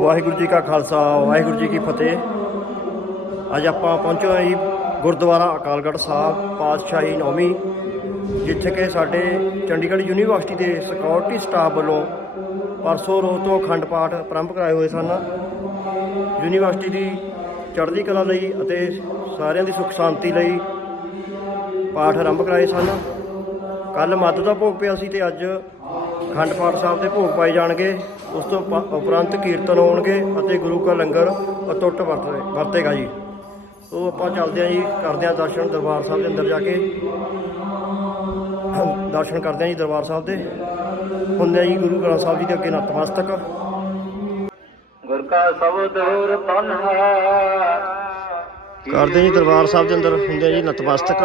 ਵਾਹਿਗੁਰੂ ਜੀ ਕਾ ਖਾਲਸਾ, ਵਾਹਿਗੁਰੂ ਜੀ ਕੀ ਫਤਿਹ। ਅੱਜ ਆਪਾਂ ਪਹੁੰਚੇ ਹਾਂ ਜੀ ਗੁਰਦੁਆਰਾ ਅਕਾਲਗੜ੍ਹ ਸਾਹਿਬ, ਪਾਤਸ਼ਾਹੀ ਨੌਵੀਂ, ਜਿੱਥੇ ਕਿ ਸਾਡੇ ਚੰਡੀਗੜ੍ਹ ਯੂਨੀਵਰਸਿਟੀ ਦੇ ਸਿਕਿਉਰਿਟੀ ਸਟਾਫ ਵੱਲੋਂ ਪਰਸੋਂ ਰੋਜ਼ ਤੋਂ ਅਖੰਡ ਪਾਠ ਆਰੰਭ ਕਰਾਏ ਹੋਏ ਸਨ। ਯੂਨੀਵਰਸਿਟੀ ਦੀ ਚੜ੍ਹਦੀ ਕਲਾ ਲਈ ਅਤੇ ਸਾਰਿਆਂ ਦੀ ਸੁੱਖ ਸ਼ਾਂਤੀ ਲਈ ਪਾਠ ਆਰੰਭ ਕਰਾਏ ਸਨ। ਕੱਲ ਮੱਧ ਦਾ ਭੋਗ ਪਿਆ ਸੀ ਤੇ ਅੱਜ ਅਖੰਡ ਪਾਠ ਸਾਹਿਬ ਦੇ ਭੋਗ ਪਾਏ ਜਾਣਗੇ। ਉਸ ਤੋਂ ਉਪਰੰਤ ਕੀਰਤਨ ਹੋਣਗੇ ਅਤੇ ਗੁਰੂ ਕਾ ਲੰਗਰ ਅਟੁੱਟ ਵਰਤੇ ਵਰਤੇਗਾ ਜੀ। ਸੋ ਆਪਾਂ ਚੱਲਦੇ ਹਾਂ ਜੀ ਕਰਦੇ ਹਾਂ ਦਰਸ਼ਨ ਦਰਬਾਰ ਸਾਹਿਬ ਦੇ ਅੰਦਰ ਜਾ ਕੇ। ਦਰਸ਼ਨ ਕਰਦੇ ਹਾਂ ਜੀ ਦਰਬਾਰ ਸਾਹਿਬ ਦੇ। ਹੁੰਦੇ ਜੀ ਗੁਰੂ ਗ੍ਰੰਥ ਸਾਹਿਬ ਜੀ ਦੇ ਅੱਗੇ ਨਤਮਸਤਕ ਗੁਰ ਕਾ ਸ਼ਬਦ ਹੋਰ ਤਨ ਹੈ ਕਰਦੇ ਜੀ ਦਰਬਾਰ ਸਾਹਿਬ ਦੇ ਅੰਦਰ ਹੁੰਦੇ ਜੀ ਨਤਮਸਤਕ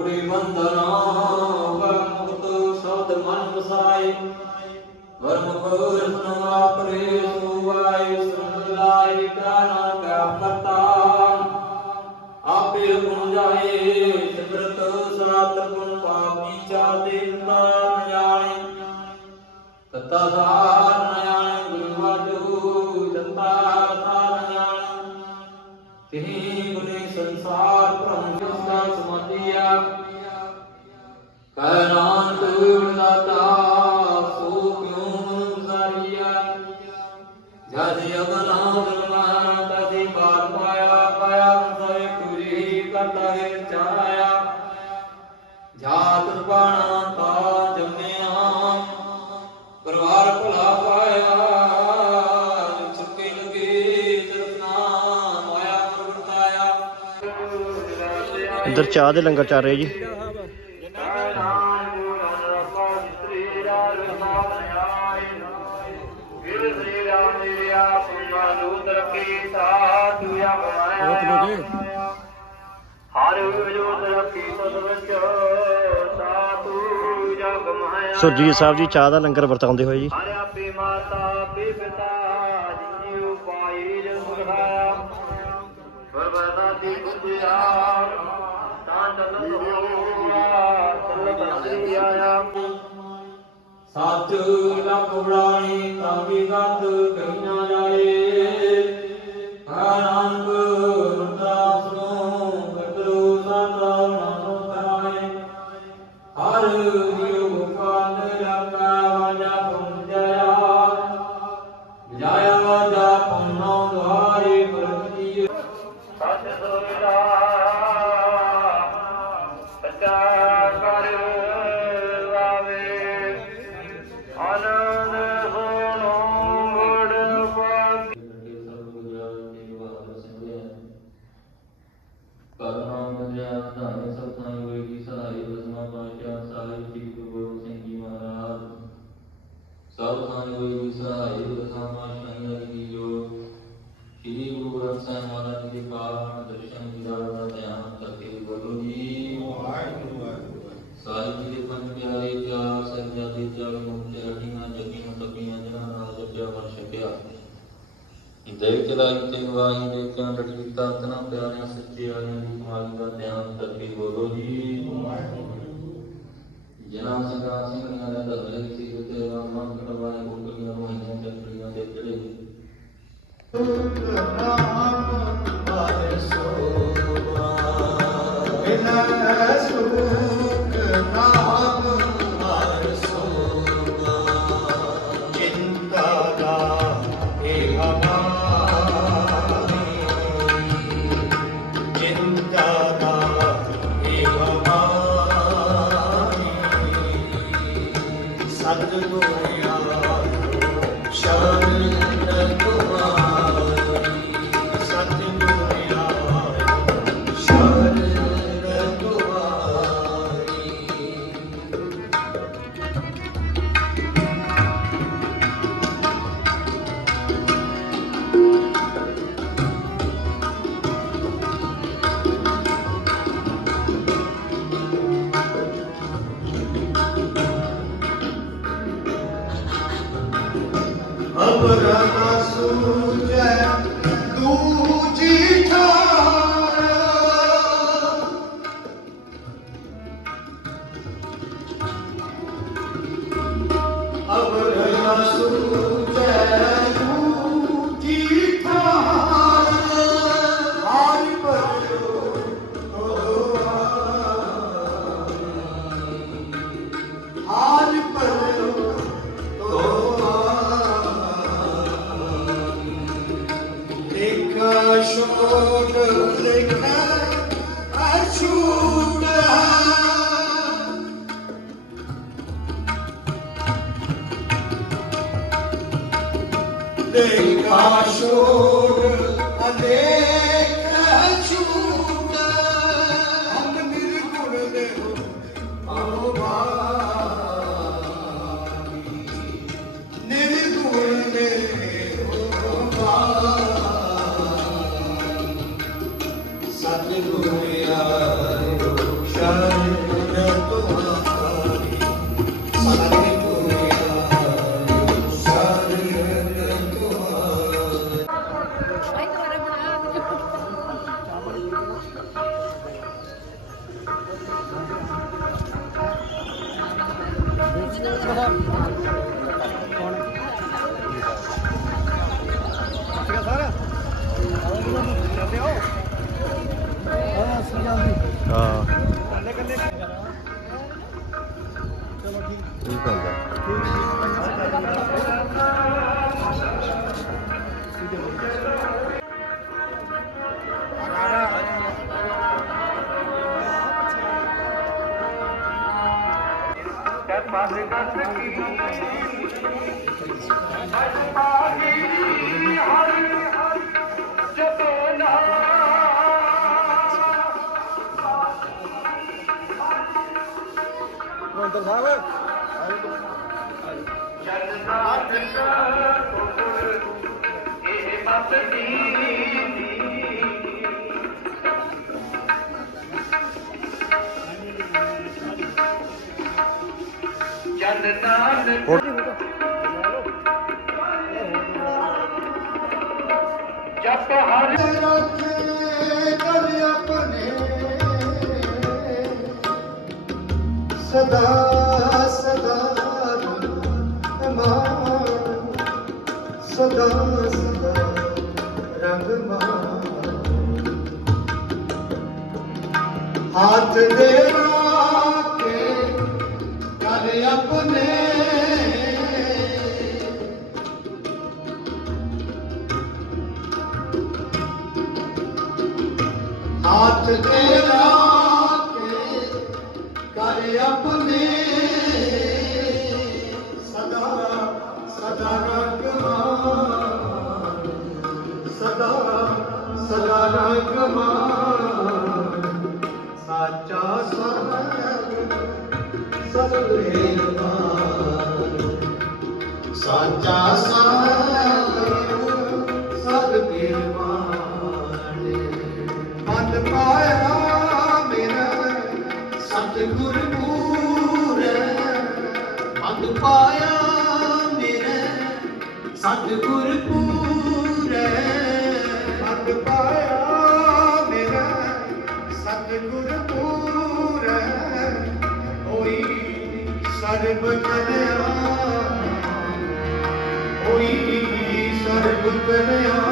ਥੋੜੀ ਬੰਦਨਾ ਵਰਮੁਕਤ ਸਦ ਮਨ ਵਸਾਈ ਵਰਮੁਖ ਰਤਨ ਆਪਰੇ ਸੁਵਾਈ ਸੁਨਲਾਈ ਕਾਨਾ ਕਾ ਪਤਾ ਆਪੇ ਗੁਣ ਜਾਏ, ਸਿਮਰਤ ਸਾਤ ਗੁਣ ਪਾਪੀ ਚਾਤੇ ਨਾਮ ਜਾਣੇ ਤਤਾ ਸਾਰ ਕੁਰੀ ਕਰਤਾ ਜਾਤ ਬਾਣਾ ਤਾ ਜੰਮਿਆ। ਪਰਿਵਾਰ ਭੁਲਾ ਪਾਇਆ। ਚੁੱਕੇ ਲਗੇ ਜਰਨਾ ਮਾਇਆ ਪ੍ਰਵਰਤਾਇਆ ਅੰਦਰ ਚਾਹ ਦੇ ਲੰਗਰ ਚੱਲ ਰਹੇ ਜੀ। ਸੁਰਜੀਤ ਸਾਹਿਬ ਜੀ, ਚਾਹ ਦਾ ਲੰਗਰ ਵਰਤਾਉਂਦੇ ਹੋਏ ਜੀ। ਹਰ ਆਪੇ ਮਾਤਾ ਆਪੇ ਪਿਤਾ ਜਿਨੀ ਉਪਾਈ ਜਨ ਸੁਖਾਇਆ ਦੀ ਗੁਜਿਆ ਤਾਂ ਚਲਨ ਹੋਆ ਚਲਨ ਹਰੀ ਆਇਆ ਸੱਚ ਲਖ ਬੜਾਣੀ ਤਾਂ ਵੀ ਗਤ ਕਹੀ ਨਾ ਜਾਏ। ਆਨੰਦ ਚਾਰ ਸਾਹਿਬਜ਼ਾਦੇ ਚਾਰ ਮੁਕਤ ਰਟੀਆਂ ਜਗੀਆਂ ਤਪੀਆਂ ਜਿਨ੍ਹਾਂ ਨਾਲ ਜਪਿਆ ਵਰ ਛਕਿਆ ਦੇਖ ਚਲਾਈ ਤੇ ਗਵਾਈ ਦੇ ਕਿਆਂ ਡਟ ਕੀਤਾ ਤਨਾ ਪਿਆਰਿਆਂ ਸੱਚੇ ਆਇਆਂ ਦੀ ਕਮਾਈ ਦਾ ਧਿਆਨ ਕਰਕੇ ਬੋਲੋ ਜੀ। ਜਿਨ੍ਹਾਂ ਸੰਗਾਂ ਸਿੰਘਾਂ ਦਾ ਦਰਲੇ ਸੀ ਤੇ ਰਾਮਾਂ ਕਟਵਾਏ ਕੋਟਲੀਆਂ ਰੋਹੀਆਂ ਚੱਕਰੀਆਂ ਦੇ ਚੜੇ ਤੇ ਪਦ ਕਸ ਕੀ ਅਜਮਾਈ ਹਰ ਜਦੋਂ ਨਾ ਚਲਨਾ ਚੰਗਾ ਕੋਲ ਇਹ ਮਤ ਦੀ ਜਪ ਹਰਿ ਰੱਖੇ ਕਰ ਆਪਣੇ ਸਦਾ ਸਦਾ ਅਮਾਨ ਸਦਾ ਸਦਾ ਰੰਗਮਾਨ ਹੱਥ ਦੇ ਹੱਥ ਤੇਰਾ ਕੇ ਕਰ ਆਪਣੇ। ਸਦਾ ਸਦਾ ਰਗਮਾਨ ਸਦਾ ਸਦਾ ਰਗਮਾਨ ਸਾਚਾ ਸਤਿ ਸਤਿਗੁਰੂ ਸਾਚਾ ਸਤਿਗੁਰ ਪੂਰੇ ਮਨ ਪਾਇਆ ਮੇਰਾ। ਸਤਿਗੁਰ ਪੂਰੇ ਹੋਈ ਸਰਬ ਕਲਿਆ ਹੋਈ ਸਰਬ ਕਲਿਆ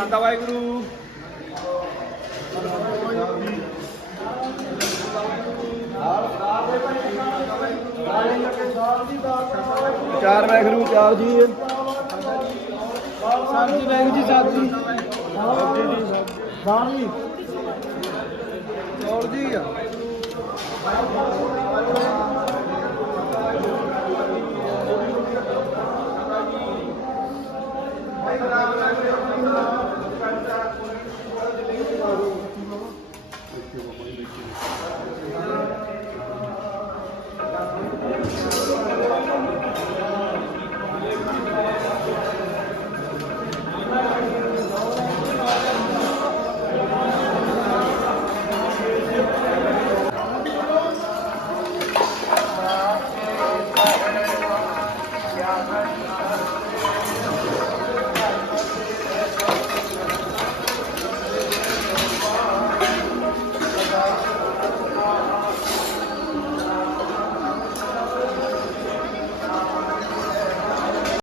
ਸਾਦਾ ਵਾਹਿਗੁਰੂ। ਚਾਰ ਵਾਹਿਗੁਰੂ ਚਾਰ ਜੀ। ਸਾਹਿਬ ਜੀ ਵਾਹਿਗੁਰੂ ਜੀ ਸਾਹਿਬ ਜੀ। ਸਾਹਿਬ ਜੀ। ਸਾਹਿਬ ਜੀ ਹੋਰ ਜੀ। ਆ